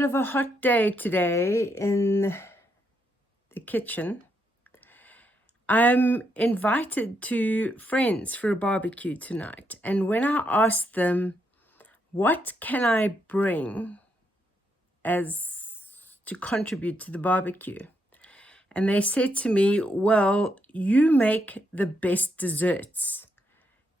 bit of a hot day today in the kitchen. I'm invited to friends for a barbecue tonight. And when I asked them, what can I bring as to contribute to the barbecue? And they said to me, well, you make the best desserts.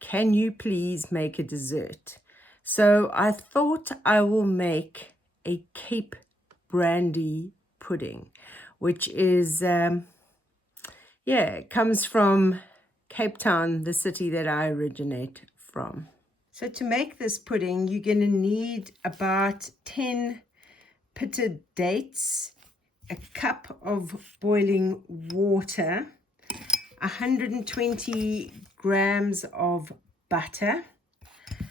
Can you please make a dessert? So I thought I will make a Cape brandy pudding, which is, it comes from Cape Town, the city that I originate from. So to make this pudding, you're going to need about 10 pitted dates, a cup of boiling water, 120 grams of butter.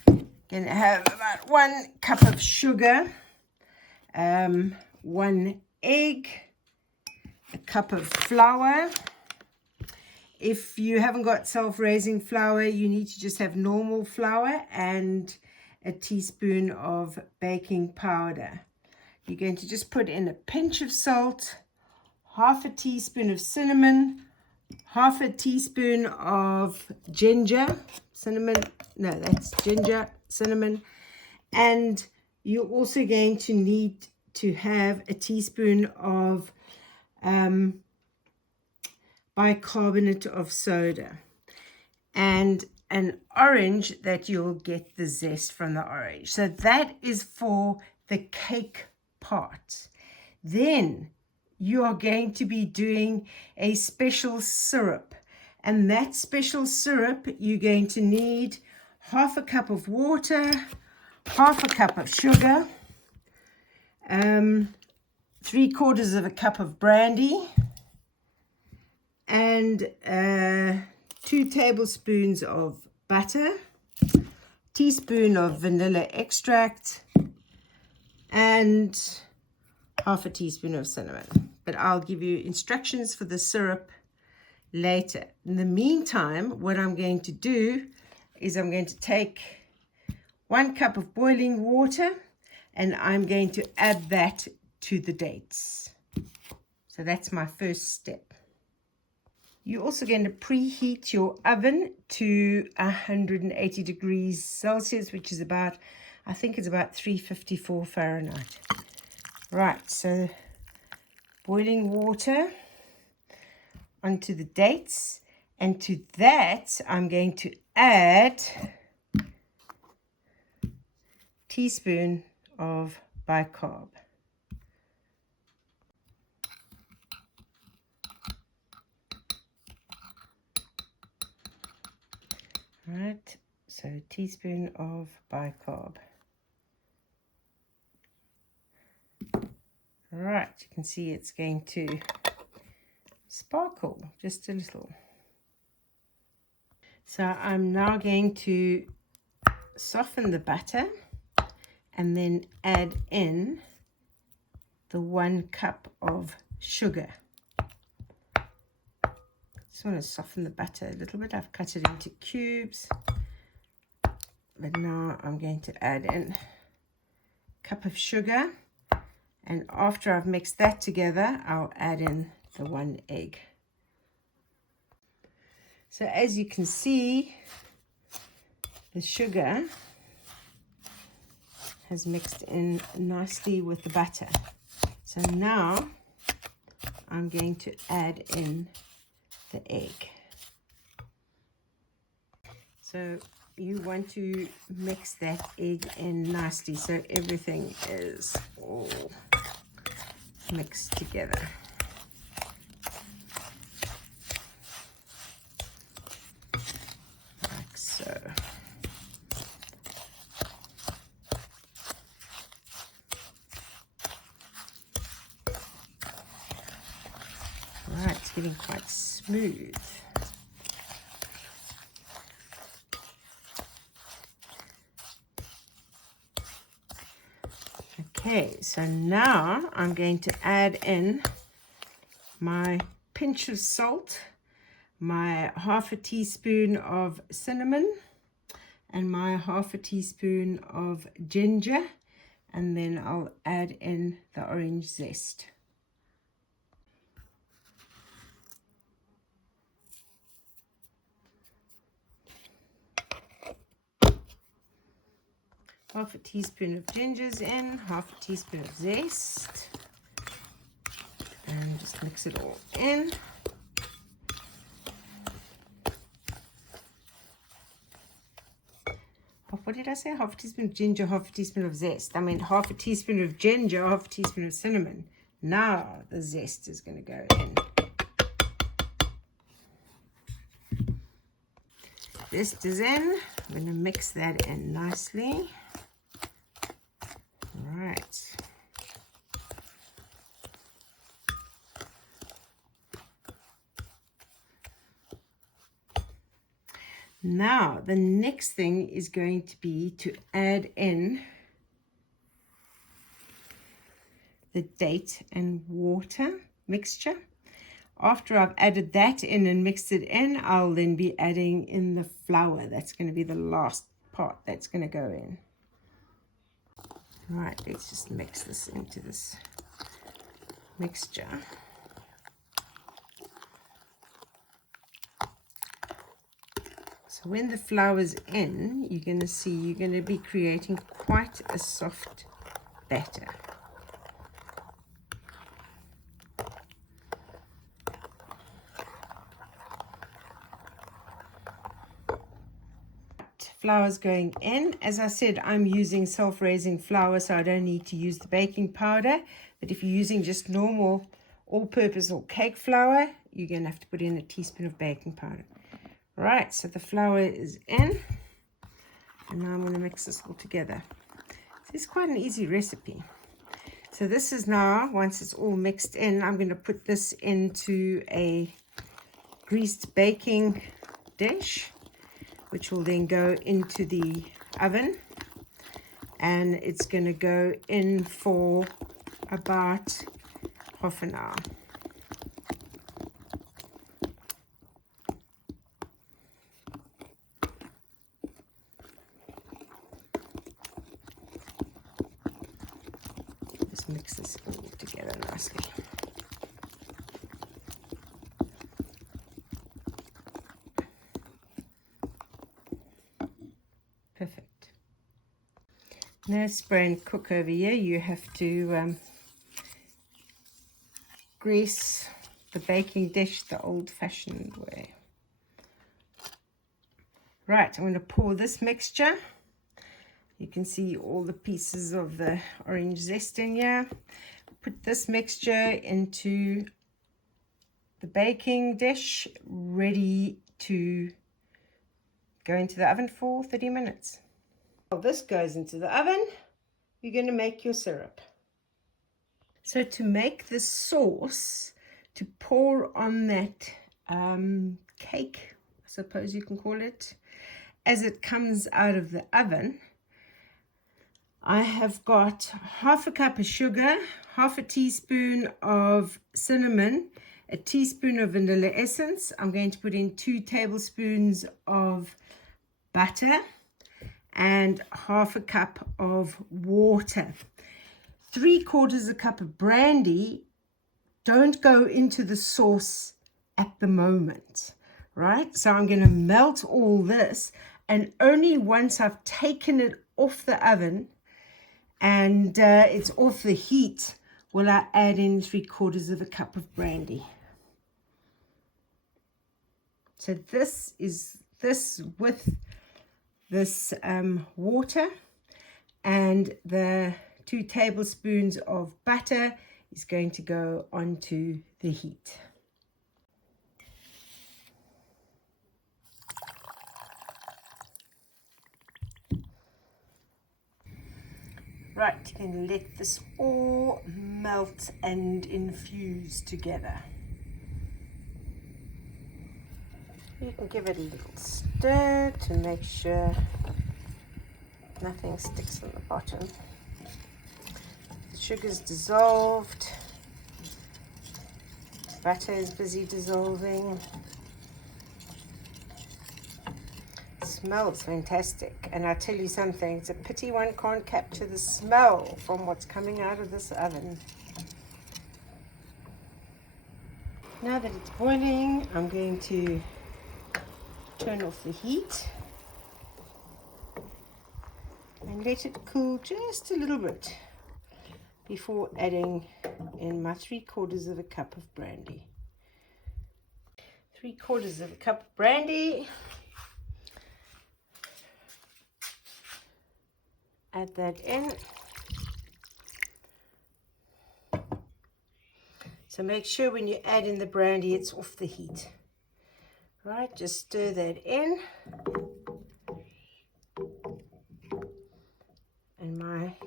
You're going to have about 1 cup of sugar, 1 egg, a cup of flour. If you haven't got self-raising flour, you need to just have normal flour and a teaspoon of baking powder. You're going to just put in a pinch of salt, half a teaspoon of cinnamon, half a teaspoon of ginger, cinnamon, and you're also going to need to have a teaspoon of bicarbonate of soda and an orange that you'll get the zest from the orange. So that is for the cake part. Then you are going to be doing a special syrup, and that special syrup you're going to need half a cup of water, half a cup of sugar, 3/4 of a cup of brandy, and 2 tablespoons of butter, teaspoon of vanilla extract, and half a teaspoon of cinnamon. But I'll give you instructions for the syrup later. In the meantime, what I'm going to do is I'm going to take 1 cup of boiling water and I'm going to add that to the dates. So that's my first step. You're also going to preheat your oven to 180 degrees Celsius, which is about, I think it's about 354 Fahrenheit. Right, so boiling water onto the dates, and to that I'm going to add a teaspoon of bicarb. Right, so a teaspoon of bicarb. Right, you can see it's going to sparkle just a little. So I'm now going to soften the butter and then add in the 1 cup of sugar. Just want to soften the butter a little bit. I've cut it into cubes, but now I'm going to add in a cup of sugar, and after I've mixed that together, I'll add in the 1 egg. So as you can see, the sugar has mixed in nicely with the butter. So now I'm going to add in the egg. So you want to mix that egg in nicely so everything is all mixed together. Like so. Right, it's getting quite smooth. Okay, so now I'm going to add in my pinch of salt, my half a teaspoon of cinnamon, and my half a teaspoon of ginger, and then I'll add in the orange zest. Half a teaspoon of ginger's in, half a teaspoon of zest, and just mix it all in. What did I say? Half a teaspoon of ginger, half a teaspoon of zest. I meant half a teaspoon of ginger, half a teaspoon of cinnamon. Now the zest is going to go in. Zest is in. I'm going to mix that in nicely. All right. Now, the next thing is going to be to add in the date and water mixture. After I've added that in and mixed it in, I'll then be adding in the flour. That's going to be the last part that's going to go in. Right, let's just mix this into this mixture. So when the flour's in, you're going to see you're going to be creating quite a soft batter. Flour's going in. As I said, I'm using self-raising flour, so I don't need to use the baking powder. But if you're using just normal all-purpose or cake flour, you're going to have to put in a teaspoon of baking powder. Right, so the flour is in, and now I'm going to mix this all together. This is quite an easy recipe. So this is now, once it's all mixed in, I'm going to put this into a greased baking dish, which will then go into the oven, and it's going to go in for about half an hour. Just mix this all together nicely. Perfect. Now spray and cook over here. You have to grease the baking dish the old-fashioned way. Right, I'm going to pour this mixture. You can see all the pieces of the orange zest in here. Put this mixture into the baking dish, ready to go into the oven for 30 minutes. While this goes into the oven, you're going to make your syrup. So to make the sauce to pour on that cake, I suppose you can call it, as it comes out of the oven, I have got half a cup of sugar, half a teaspoon of cinnamon, a teaspoon of vanilla essence. I'm going to put in 2 tablespoons of butter and half a cup of water. 3/4 a cup of brandy. Don't go into the sauce at the moment, right? So I'm going to melt all this, and only once I've taken it off the oven and it's off the heat will I add in 3/4 a cup of brandy. So this with this water and the 2 tablespoons of butter is going to go onto the heat. Right, you can let this all melt and infuse together. You can give it a little stir to make sure nothing sticks on the bottom. The sugar's dissolved. Butter is busy dissolving. It's Smells fantastic. And I tell you something, it's a pity one can't capture the smell from what's coming out of this oven. Now that it's boiling, I'm going to turn off the heat and let it cool just a little bit before adding in my 3/4 of a cup of brandy. 3/4 of a cup of brandy. Add that in. So make sure when you add in the brandy, it's off the heat. Right, just stir that in. And my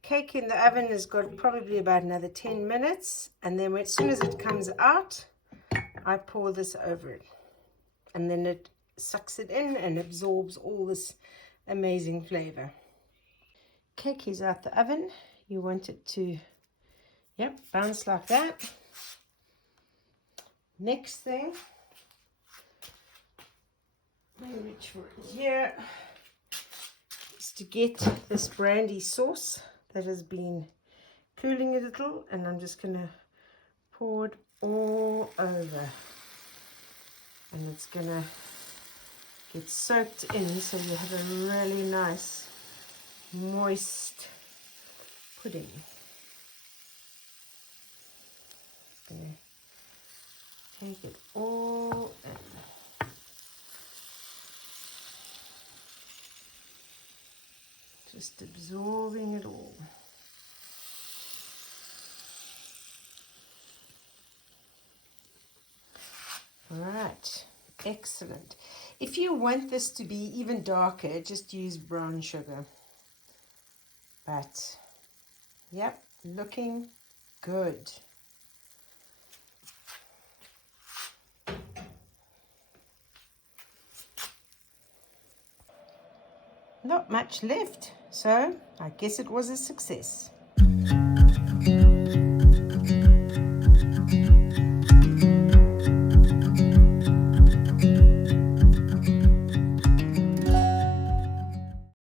cake in the oven has got probably about another 10 minutes. And then as soon as it comes out, I pour this over it. And then it sucks it in and absorbs all this amazing flavor. Cake is out the oven. You want it to, yep, bounce like that. Next thing, let me reach for it here, is to get this brandy sauce that has been cooling a little, and I'm just going to pour it all over. And it's going to get soaked in, so you have a really nice, moist pudding. Going to take it all in. Just absorbing it all. All right, excellent. If you want this to be even darker, just use brown sugar. But, yep, looking good. Not much left, so I guess it was a success.